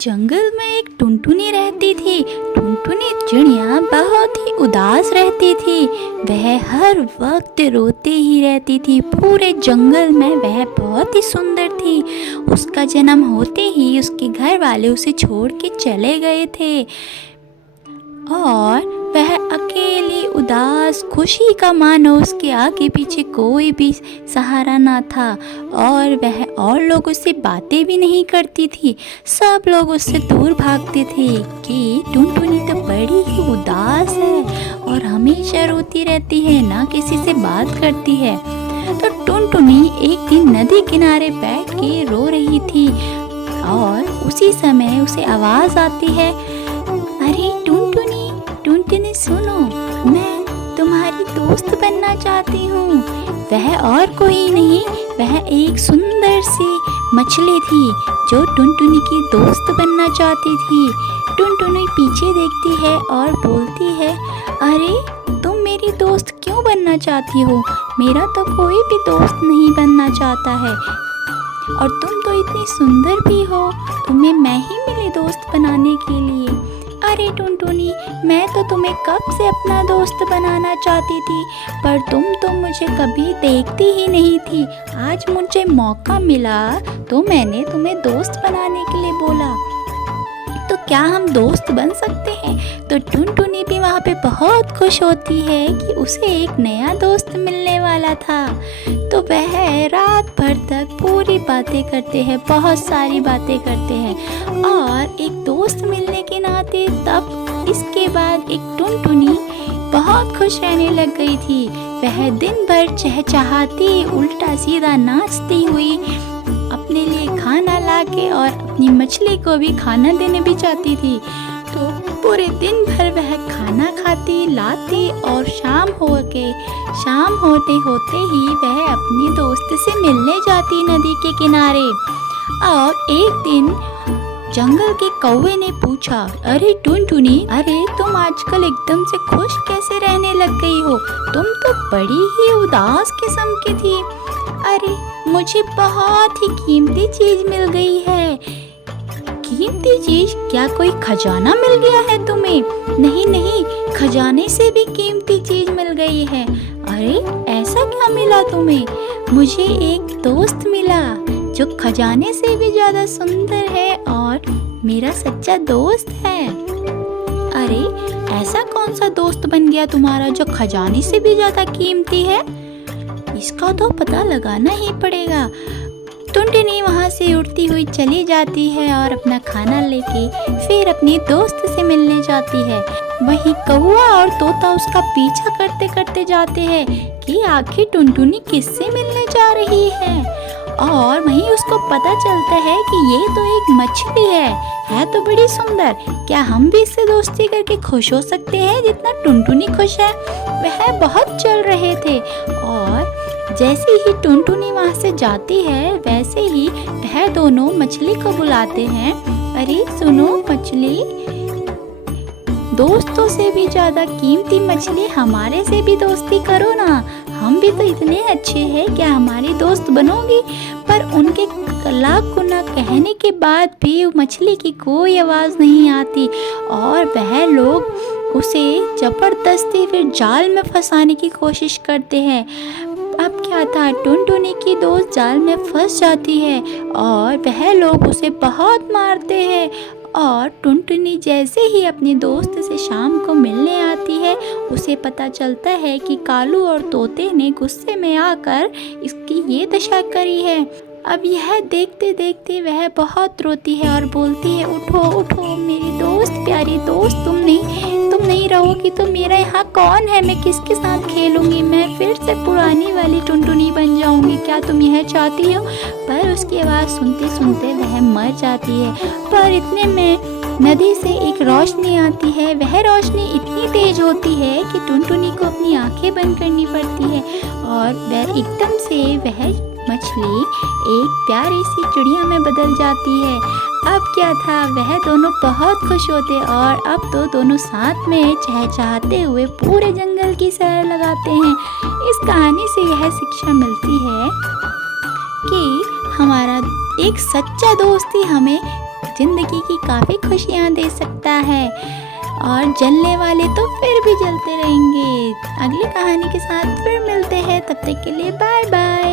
जंगल में एक टुनटुनी रहती थी। टुनटुनी चिड़िया बहुत ही उदास रहती थी। वह हर वक्त रोते ही रहती थी। पूरे जंगल में वह बहुत ही सुंदर थी। उसका जन्म होते ही उसके घर वाले उसे छोड़ के चले गए थे और वह अकेली उदास खुशी का मानो उसके आगे पीछे कोई भी सहारा ना था और वह और लोगों से बातें भी नहीं करती थी। सब लोग उससे दूर भागते थे कि टुनटुनी तो बड़ी ही उदास है और हमेशा रोती रहती है, ना किसी से बात करती है। तो टुनटुनी एक दिन नदी किनारे बैठ के रो रही थी और उसी समय उसे आवाज़ आती है, अरे टुनटुनी टुनटुनी सुनो, मैं तुम्हारी दोस्त बनना चाहती हूँ। वह और कोई नहीं, वह एक सुंदर सी मछली थी जो टुनटुनी की दोस्त बनना चाहती थी। टुनटुनी पीछे देखती है और बोलती है, अरे तुम मेरी दोस्त क्यों बनना चाहती हो? मेरा तो कोई भी दोस्त नहीं बनना चाहता है और तुम तो इतनी सुंदर भी हो, तुम्हें मैं ही मिली दोस्त बनाने के लिए। अरे टुनटुनी, मैं तो तुम्हें कब से अपना दोस्त बनाना चाहती थी, पर तुम तो मुझे कभी देखती ही नहीं थी। आज मुझे मौका मिला तो मैंने तुम्हें दोस्त बनाने के लिए बोला। तो क्या हम दोस्त बन सकते हैं? तो टुनटुनी भी वहाँ पे बहुत खुश होती है कि उसे एक नया दोस्त मिलने वाला था। तो वह रात भर तक पूरी बातें करते हैं, बहुत सारी बातें करते हैं और एक दोस्त मिलने के नाते तब इसके बाद एक टुनटुनी बहुत खुश रहने लग गई थी। वह दिन भर चहचहाती, उल्टा सीधा नाचती हुई अपने लिए खाना लाके और अपनी मछली को भी खाना देने भी चाहती थी। तो पूरे दिन भर वह खाना खाती लाती और शाम होते होते ही वह अपनी दोस्त से मिलने जाती नदी के किनारे। और एक दिन जंगल के कौवे ने पूछा, अरे टुनटुनी, अरे तुम आजकल एकदम से खुश कैसे रहने लग गई हो? तुम तो बड़ी ही उदास किस्म की थी। अरे मुझे बहुत ही कीमती चीज मिल गई है। कीमती चीज? क्या कोई खजाना मिल गया है तुम्हें? नहीं नहीं, खजाने से भी कीमती चीज मिल गई है। अरे ऐसा क्या मिला तुम्हें? मुझे एक दोस्त मिला जो खजाने से भी ज्यादा सुंदर है और मेरा सच्चा दोस्त है। अरे ऐसा कौन सा दोस्त बन गया तुम्हारा जो खजाने से भी ज्यादा कीमती है? इसका तो पता लगाना ही पड़ेगा। टुनटुनी वहाँ से उड़ती हुई चली जाती है और अपना खाना लेके फिर अपनी दोस्त से मिलने जाती है। वहीं कौवा और तोता उसका पीछा करते करते जाते हैं कि आखिर टुनटुनी किससे मिलने जा रही है। और वहीं उसको पता चलता है कि ये तो एक मछली है तो बड़ी सुंदर। क्या हम भी इससे दोस्ती करके खुश हो सकते हैं जितना टुनटुनी खुश है? वह बहुत चल रहे थे और जैसे ही टुनटुनी वहाँ से जाती है वैसे ही वह दोनों मछली को बुलाते हैं, अरे सुनो मछली, दोस्तों से भी ज्यादा कीमती मछली, हमारे से भी दोस्ती करो ना। हम भी तो इतने अच्छे हैं, क्या हमारी दोस्त बनोगी? पर उनके लाख गुना कहने के बाद भी मछली की कोई आवाज़ नहीं आती और वह लोग उसे जबरदस्ती फिर जाल में फंसाने की कोशिश करते हैं। अब क्या था, टुनटुनी की दोस्त जाल में फंस जाती है और वह लोग उसे बहुत मारते हैं। और टुनटुनी जैसे ही अपनी दोस्त से शाम को मिलने आती है उसे पता चलता है कि कालू और तोते ने गुस्से में आकर इसकी ये दशा करी है। अब यह देखते देखते वह बहुत रोती है और बोलती है, उठो उठो मेरी दोस्त, प्यारी दोस्त, तुम नहीं रहोगी तो मेरा यहाँ कौन है? मैं किसके साथ खेलूंगी? मैं फिर से पुरानी वाली टुनटुनी बन जाऊंगी। क्या तुम यह चाहती हो? पर उसकी आवाज़ सुनते सुनते वह मर जाती है। पर इतने में नदी से एक रोशनी आती है। वह रोशनी इतनी तेज होती है कि टुनटुनी को अपनी आंखें बंद करनी पड़ती है और वह एकदम से वह मछली एक प्यारी सी चिड़िया में बदल जाती है। अब क्या था, वह दोनों बहुत खुश होते और अब तो दोनों साथ में चहचहाते हुए पूरे जंगल की सैर लगाते हैं। इस कहानी से यह शिक्षा मिलती है कि हमारा एक सच्चा दोस्त ही हमें ज़िंदगी की काफ़ी खुशियाँ दे सकता है। और जलने वाले तो फिर भी जलते रहेंगे। अगली कहानी के साथ फिर मिलते हैं, तब तक के लिए बाय बाय।